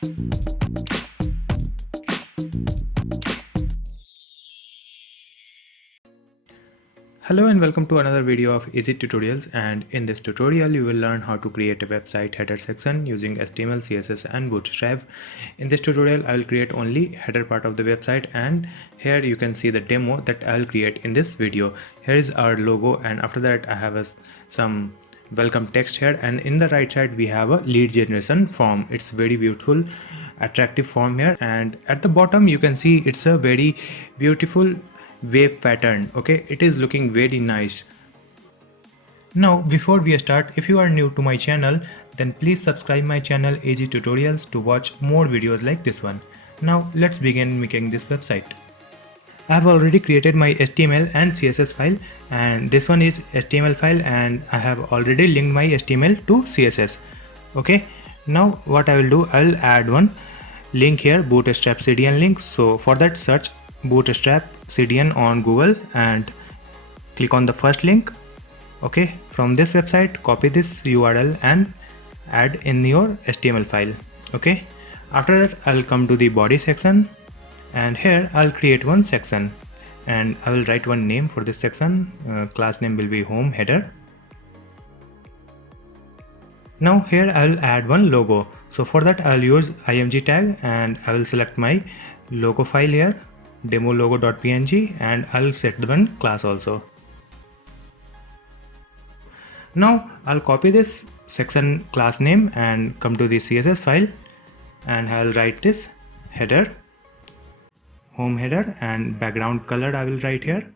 Hello and welcome to another video of Easy Tutorials, and in this tutorial you will learn how to create a website header section using HTML, CSS and Bootstrap. In this tutorial I will create only header part of the website, and here you can see the demo that I will create in this video. Here is our logo, and after that I have some welcome text here, and in the right side we have a lead generation form. It's very beautiful, attractive form here, and at the bottom you can see it's a very beautiful wave pattern. Okay, it is looking very nice. Now before we start, if you are new to my channel, then please subscribe my channel Easy Tutorials to watch more videos like this one. Now let's begin making this website. I have already created my HTML and CSS file, and this one is HTML file, and I have already linked my HTML to CSS. Okay, now what I will do, I will add one link here, Bootstrap CDN link. So for that, search Bootstrap CDN on Google and click on the first link. Okay, from this website copy this URL and add in your HTML file. Okay, after that I'll come to the body section, and here I'll create one section and I will write one name for this section. Class name will be home header. Now here I'll add one logo. So for that I'll use img tag, and I will select my logo file here, demo logo.png, and I'll set one class also. Now I'll copy this section class name and come to the CSS file, and I'll write this header, home header, and background color I will write here.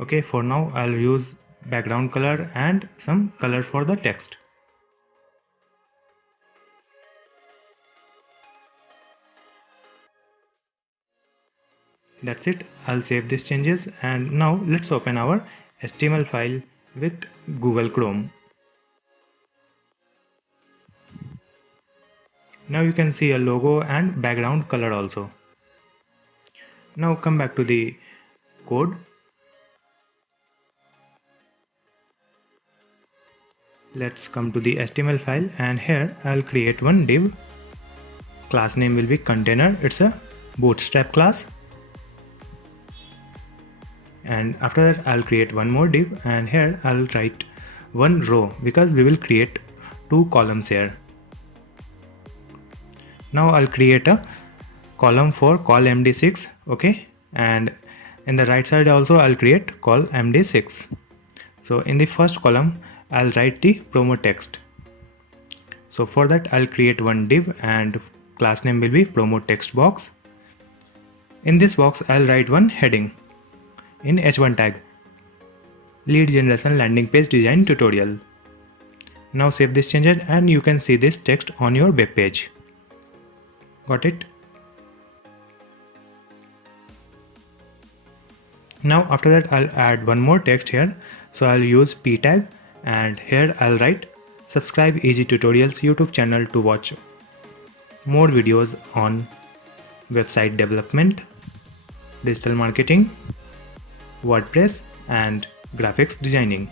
Okay, for now I'll use background color and some color for the text. That's it. I'll save these changes, and now let's open our HTML file with Google Chrome. Now you can see a logo and background color also. Now come back to the code. Let's come to the HTML file, and here I'll create one div. Class name will be container. It's a Bootstrap class. And after that I'll create one more div, and here I'll write one row because we will create two columns here. Now I'll create a column for col md6. Okay, and in the right side also I'll create col md6. So in the first column I'll write the promo text. So for that I'll create one div, and class name will be promo text box. In this box I'll write one heading in h1 tag, lead generation landing page design tutorial. Now save this changes, and you can see this text on your web page. Got it? Now after that I'll add one more text here. So I'll use p tag, and here I'll write subscribe Easy Tutorials YouTube channel to watch more videos on website development, digital marketing, WordPress and graphics designing.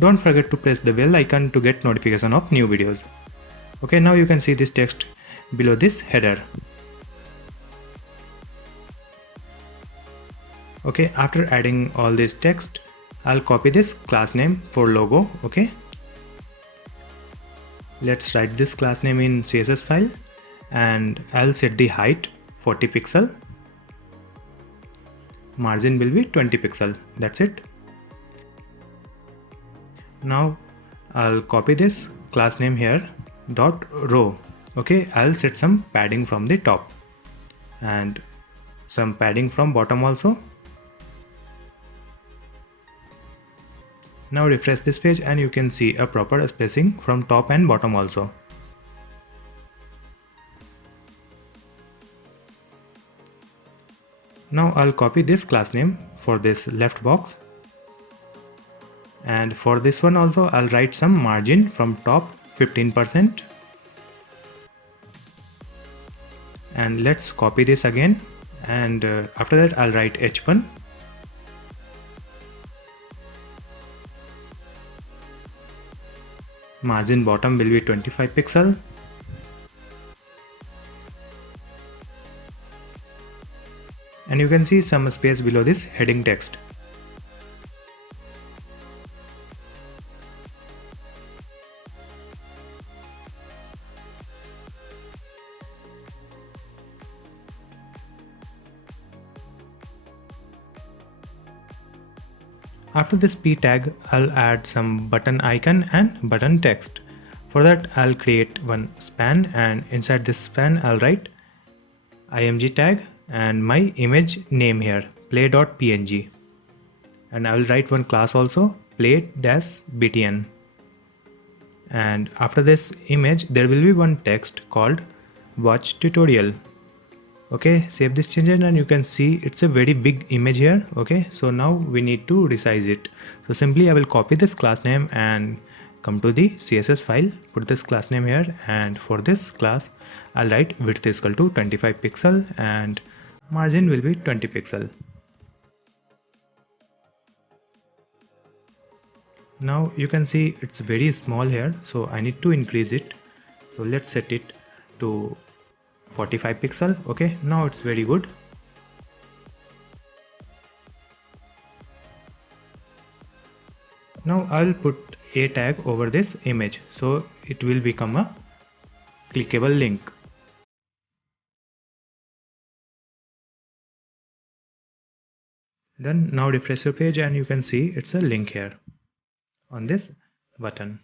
Don't forget to press the bell icon to get notification of new videos. Okay, now you can see this text below this header. Okay, after adding all this text, I'll copy this class name for logo. Okay, let's write this class name in CSS file, and I'll set the height 40 pixel, margin will be 20 pixel. That's it. Now I'll copy this class name here, dot row. Okay, I'll set some padding from the top and some padding from bottom also. Now refresh this page, and you can see a proper spacing from top and bottom also. Now I'll copy this class name for this left box, and for this one also I'll write some margin from top 15%, and let's copy this again, and after that I'll write h1, Margin bottom will be 25 pixel. And you can see some space below this heading text. After this p tag, I'll add some button icon and button text. For that, I'll create one span, and inside this span I'll write img tag and my image name here, play.png, and I will write one class also, play-btn. And after this image there will be one text called watch tutorial. Okay, save this changes and you can see it's a very big image here. Okay, so now we need to resize it. So simply I will copy this class name and come to the CSS file, put this class name here, and for this class I'll write width is equal to 25 pixel and margin will be 20 pixel. Now you can see it's very small here, so I need to increase it. So let's set it to 45 pixel. Okay, now it's very good. Now I'll put a tag over this image, so it will become a clickable link. Then now refresh your page and you can see it's a link here on this button.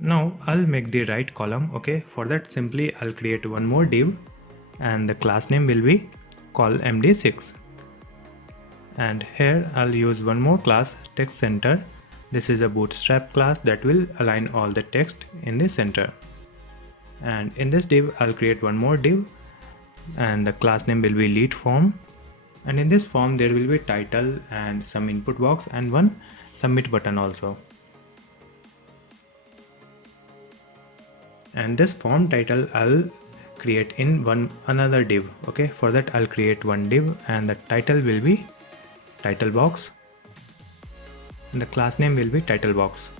Now I'll make the right column. Okay, for that simply I'll create one more div and the class name will be call md6, and here I'll use one more class, text center. This is a bootstrap class that will align all the text in the center. And in this div I'll create one more div and the class name will be lead form, and in this form there will be title and some input box and one submit button also. And this form title I'll create in another div. Okay, for that I'll create one div and the title will be title box and the class name will be title box.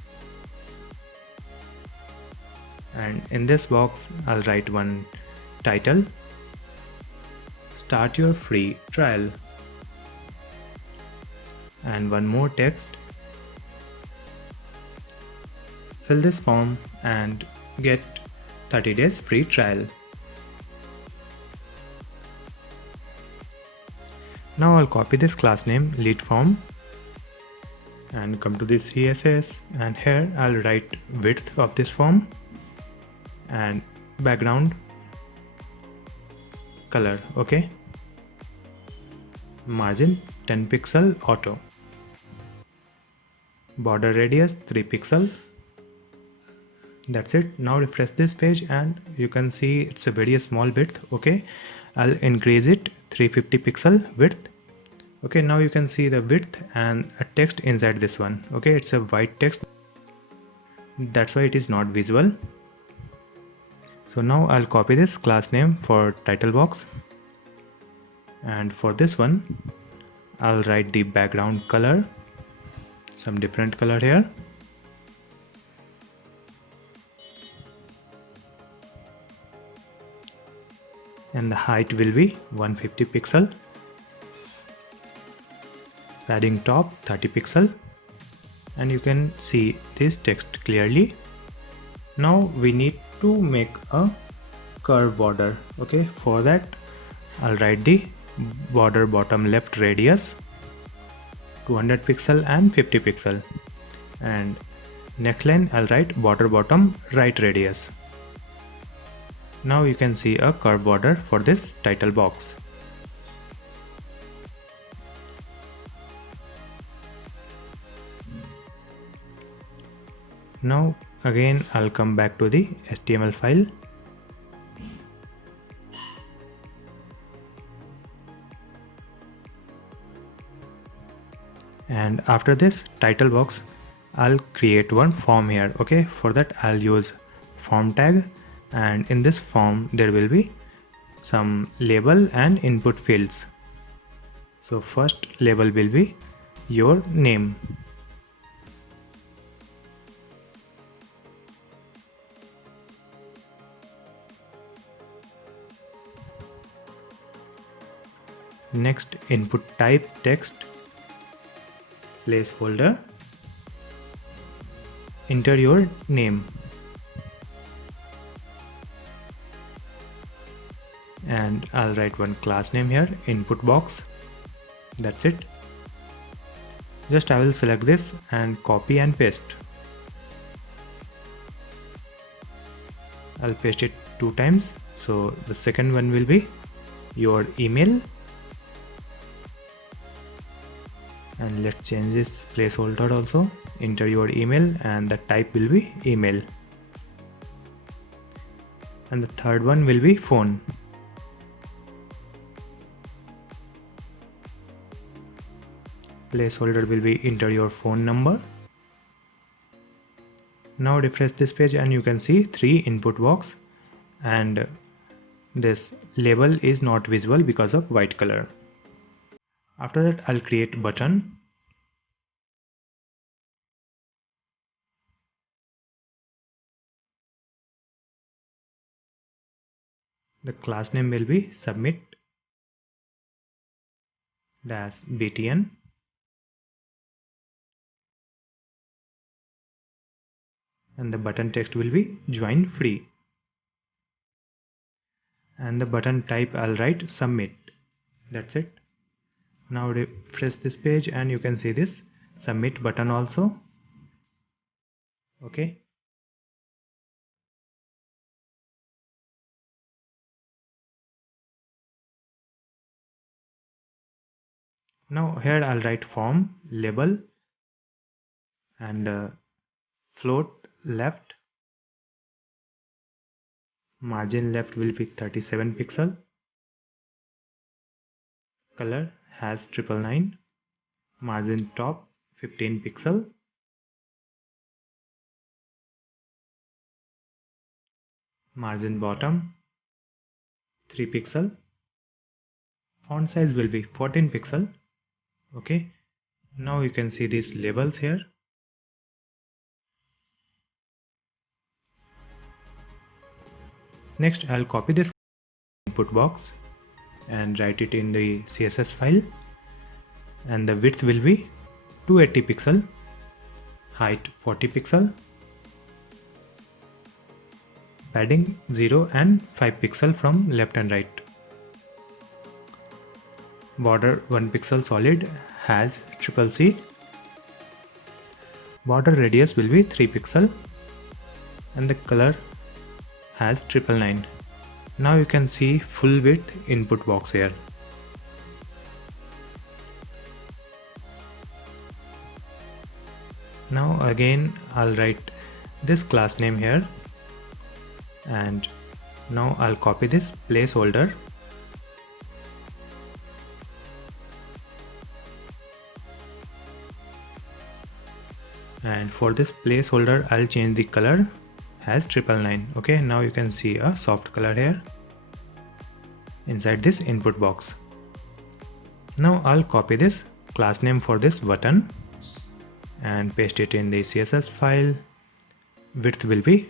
And in this box I'll write one title, start your free trial, and one more text, fill this form and get 30 days free trial. Now I'll copy this class name lead form and come to this CSS, and here I'll write width of this form and background color. Okay, margin 10 pixel auto, border radius 3 pixel. That's it. Now refresh this page and you can see it's a very small width. Okay, I'll increase it 350 pixel width. Okay, now you can see the width and a text inside this one. Okay, it's a white text, that's why it is not visible. So now I'll copy this class name for title box, and for this one I'll write the background color, some different color here. And the height will be 150 pixel, padding top 30 pixel, and you can see this text clearly. Now we need to make a curve border. Okay, for that I'll write the border bottom left radius 200 pixel and 50 pixel, and next line I'll write border bottom right radius. Now you can see a curve border for this title box. Now again I'll come back to the HTML file and after this title box I'll create one form here. Okay, for that I'll use form tag, and in this form there will be some label and input fields. So first label will be your name. Next, input type text, placeholder, enter your name, and I'll write one class name here, input box. That's it. Just I will select this and copy and paste. I'll paste it 2 times. So the second one will be your email, and let's change this placeholder also. Enter your email and the type will be email, and the third one will be phone. Placeholder will be enter your phone number. Now refresh this page and you can see 3 input box, and this label is not visible because of white color. After that, I'll create button. The class name will be submit dash btn, and the button text will be join free, and the button type I'll write submit. That's it. Now refresh this page and you can see this submit button also. Okay. Now here I'll write form label, and float left, margin left will be 37 pixel, color has 999, margin top 15 pixel, margin bottom 3 pixel, font size will be 14 pixel. Okay, now you can see these labels here. Next, I'll copy this input box and write it in the CSS file, and the width will be 280 pixel, height 40 pixel, padding 0 and 5 pixel from left and right. Border 1 pixel solid has CCC. Border radius will be 3 pixel, and the color has 999. Now you can see full width input box here. Now again I'll write this class name here, and now I'll copy this placeholder, and for this placeholder I'll change the color as 999. Okay, now you can see a soft color here inside this input box. Now I'll copy this class name for this button and paste it in the CSS file. Width will be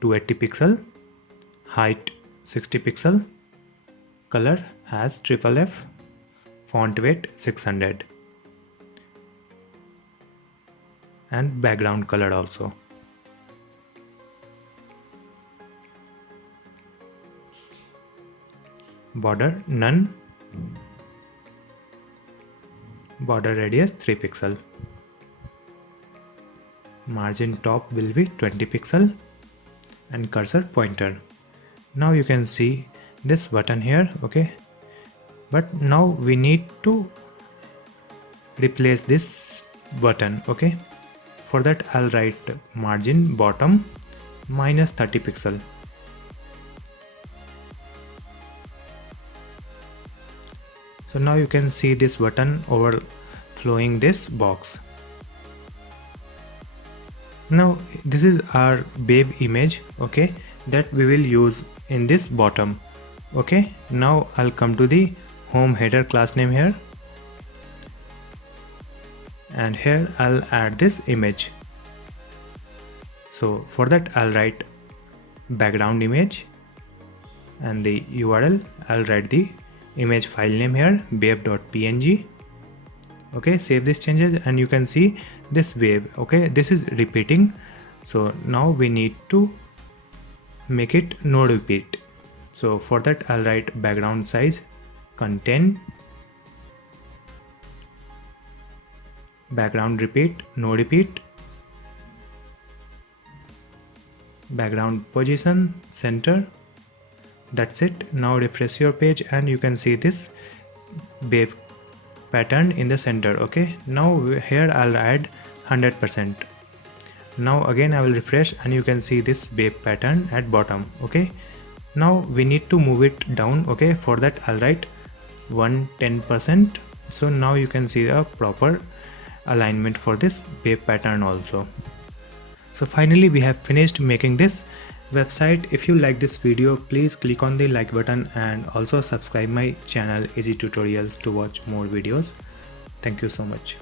280 pixel, height 60 pixel, color has FFF, font weight 600, and background color also. Border none, border radius 3 pixel, margin top will be 20 pixel, and cursor pointer. Now you can see this button here. Okay, but now we need to replace this button. Okay, for that I'll write margin bottom minus 30 pixel. So now you can see this button overflowing this box. Now this is our babe image, okay, that we will use in this bottom. Okay, now I'll come to the home header class name here, and here I'll add this image. So for that I'll write background image, and the URL I'll write the image file name here, wave.png. Okay, save these changes and you can see this wave. Okay, this is repeating, so now we need to make it no repeat. So for that I'll write background size content, background repeat no repeat, background position center. That's it. Now refresh your page and you can see this wave pattern in the center. Okay, now here I'll add 100%. Now again I will refresh and you can see this wave pattern at bottom. Okay, now we need to move it down. Okay, for that I'll write 110%. So now you can see a proper alignment for this wave pattern also. So finally we have finished making this website. If you like this video, please click on the like button and also subscribe my channel Easy Tutorials to watch more videos. Thank you so much.